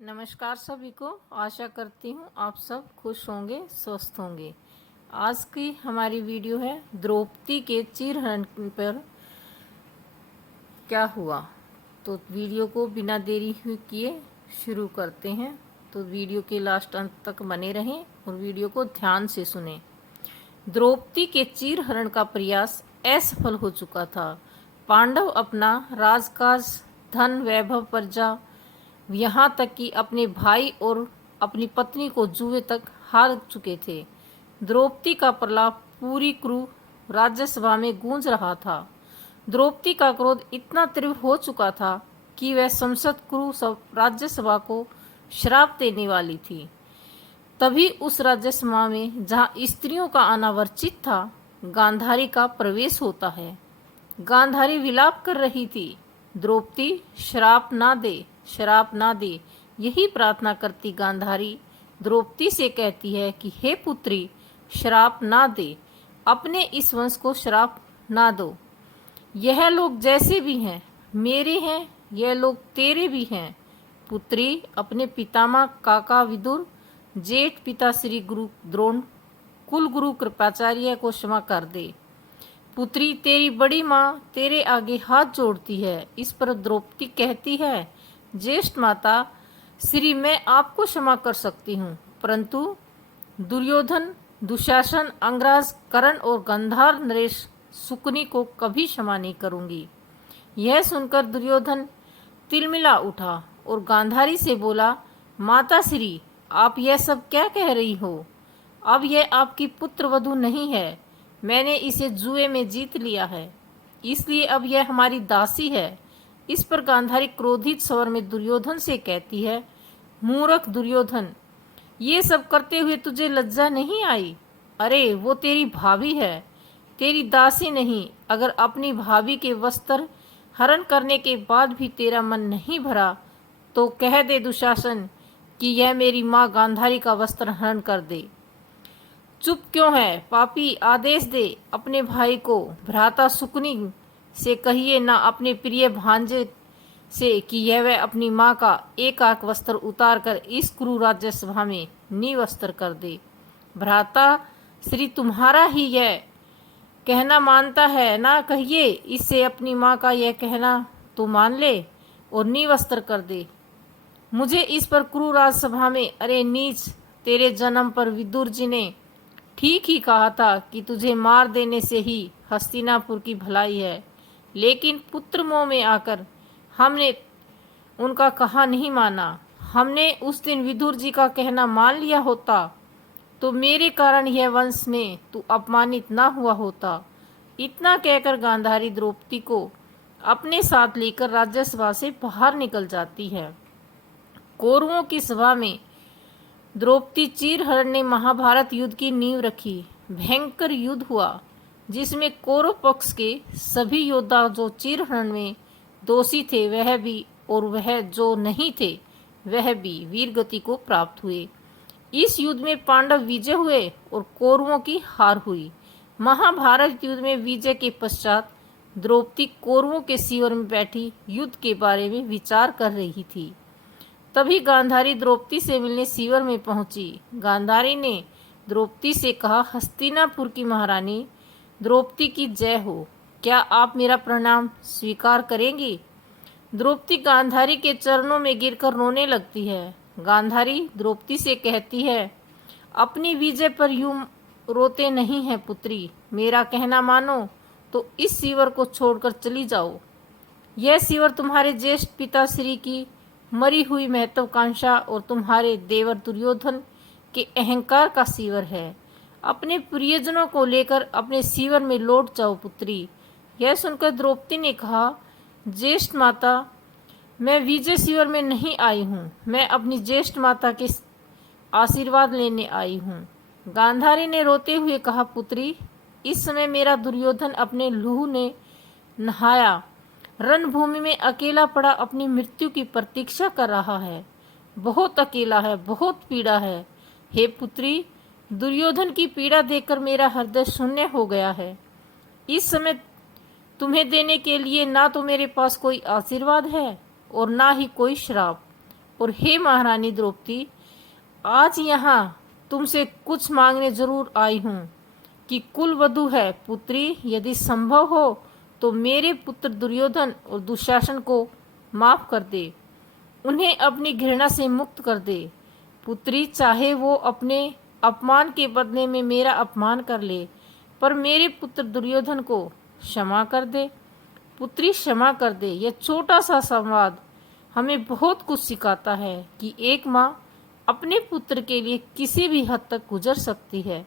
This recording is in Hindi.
नमस्कार सभी को। आशा करती हूँ आप सब खुश होंगे, स्वस्थ होंगे। आज की हमारी वीडियो है द्रौपदी के चीरहरण पर क्या हुआ। तो वीडियो को बिना देरी किए शुरू करते हैं। तो वीडियो के लास्ट अंत तक बने रहें और वीडियो को ध्यान से सुनें। द्रौपदी के चीरहरण का प्रयास असफल हो चुका था। पांडव अपना राजकाज, धन, वैभव, प्रजा, यहाँ तक कि अपने भाई और अपनी पत्नी को जुए तक हार चुके थे। द्रौपदी का प्रलाप पूरी कुरु राज्यसभा में गूंज रहा था। द्रौपदी का क्रोध इतना तीव्र हो चुका था कि वह संसद कुरु राज्यसभा को श्राप देने वाली थी। तभी उस राज्यसभा में जहाँ स्त्रियों का आना वर्जित था, गांधारी का प्रवेश होता है। गांधारी विलाप कर रही थी, द्रौपदी श्राप ना दे, श्राप ना दे। यही प्रार्थना करती गांधारी द्रौपदी से कहती है कि हे पुत्री, श्राप ना दे, अपने इस वंश को श्राप ना दो। यह लोग जैसे भी हैं मेरे हैं, यह लोग तेरे भी हैं। पुत्री, अपने पितामह काका विदुर, जेठ पिता श्री गुरु द्रोण, कुल गुरु कृपाचार्य को क्षमा कर दे। पुत्री, तेरी बड़ी माँ तेरे आगे हाथ जोड़ती है। इस पर द्रौपदी कहती है, ज्येष्ठ माता श्री, मैं आपको क्षमा कर सकती हूँ, परंतु दुर्योधन, दुशासन, अंगराज, कर्ण और गंधार नरेश सुकनी को कभी क्षमा नहीं करूंगी। यह सुनकर दुर्योधन तिलमिला उठा और गांधारी से बोला, माता श्री, आप यह सब क्या कह रही हो? अब यह आपकी पुत्र वधू नहीं है। मैंने इसे जुए में जीत लिया है, इसलिए अब यह हमारी दासी है। इस पर गांधारी क्रोधित स्वर में दुर्योधन से कहती है, मूर्ख दुर्योधन, ये सब करते हुए तुझे लज्जा नहीं आई? अरे वो तेरी भाभी है, तेरी दासी नहीं। अगर अपनी भाभी के वस्त्र हरण करने के बाद भी तेरा मन नहीं भरा तो कह दे दुशासन कि यह मेरी माँ गांधारी का वस्त्र हरण कर दे। चुप क्यों है पापी? आदेश दे अपने भाई को, भ्राता सुकनी से कहिए ना अपने प्रिय भांजे से कि यह वह अपनी माँ का एक आक वस्त्र उतार कर इस कुरु राज्यसभा में निवस्त्र कर दे। भ्राता श्री तुम्हारा ही यह कहना मानता है ना, कहिए इससे अपनी माँ का यह कहना तो मान ले और निवस्त्र कर दे। मुझे इस पर कुरु राज्यसभा में, अरे नीच, तेरे जन्म पर विदुर जी ने ठीक ही कहा था कि तुझे मार देने से ही हस्तिनापुर की भलाई है, लेकिन पुत्र मोह में आकर हमने उनका कहा नहीं माना। हमने उस दिन विदुर जी का कहना मान लिया होता तो मेरे कारण यह वंश में तू अपमानित ना हुआ होता। इतना कहकर गांधारी द्रौपदी को अपने साथ लेकर राज्यसभा से बाहर निकल जाती है। कौरवों की सभा में द्रौपदी चीरहरण ने महाभारत युद्ध की नींव रखी। भयंकर युद्ध हुआ जिसमें कौरव पक्ष के सभी योद्धा जो चीरहरण में दोषी थे वह भी, और वह जो नहीं थे वह भी वीर गति को प्राप्त हुए। इस युद्ध में पांडव विजय हुए और कौरवों की हार हुई। महाभारत युद्ध में विजय के पश्चात द्रौपदी कौरवों के शिविर में बैठी युद्ध के बारे में विचार कर रही थी। तभी गांधारी द्रौपदी से मिलने शिविर में पहुंची। गांधारी ने द्रौपदी से कहा, हस्तिनापुर की महारानी द्रौपदी की जय हो, क्या आप मेरा प्रणाम स्वीकार करेंगी? द्रौपदी गांधारी के चरणों में गिरकर रोने लगती है। गांधारी द्रौपदी से कहती है, अपनी विजय पर यूं रोते नहीं है पुत्री, मेरा कहना मानो तो इस शिविर को छोड़कर चली जाओ। यह शिविर तुम्हारे ज्येष्ठ पिता श्री की मरी हुई महत्वाकांक्षा और तुम्हारे देवर दुर्योधन के अहंकार का शिविर है। अपने प्रियजनों को लेकर अपने शिविर में लौट जाओ पुत्री। यह सुनकर द्रौपदी ने कहा, ज्येष्ठ माता, मैं विजय शिविर में नहीं आई हूँ, मैं अपनी ज्येष्ठ माता के आशीर्वाद लेने आई हूँ। गांधारी ने रोते हुए कहा, पुत्री, इस समय मेरा दुर्योधन अपने लहू ने नहाया रणभूमि में अकेला पड़ा अपनी मृत्यु की प्रतीक्षा कर रहा है। बहुत अकेला है, बहुत पीड़ा है। हे पुत्री, दुर्योधन की पीड़ा देखकर मेरा हृदय शून्य हो गया है। इस समय तुम्हें देने के लिए ना तो मेरे पास कोई आशीर्वाद है और ना ही कोई श्राप। और हे महारानी द्रौपदी, आज यहाँ तुमसे कुछ मांगने जरूर आई हूँ कि कुल वधू है पुत्री, यदि संभव हो तो मेरे पुत्र दुर्योधन और दुशासन को माफ कर दे, उन्हें अपनी घृणा से मुक्त कर दे। पुत्री, चाहे वो अपने अपमान के बदले में मेरा अपमान कर ले, पर मेरे पुत्र दुर्योधन को क्षमा कर दे। पुत्री, क्षमा कर दे। यह छोटा सा संवाद हमें बहुत कुछ सिखाता है कि एक माँ अपने पुत्र के लिए किसी भी हद तक गुजर सकती है।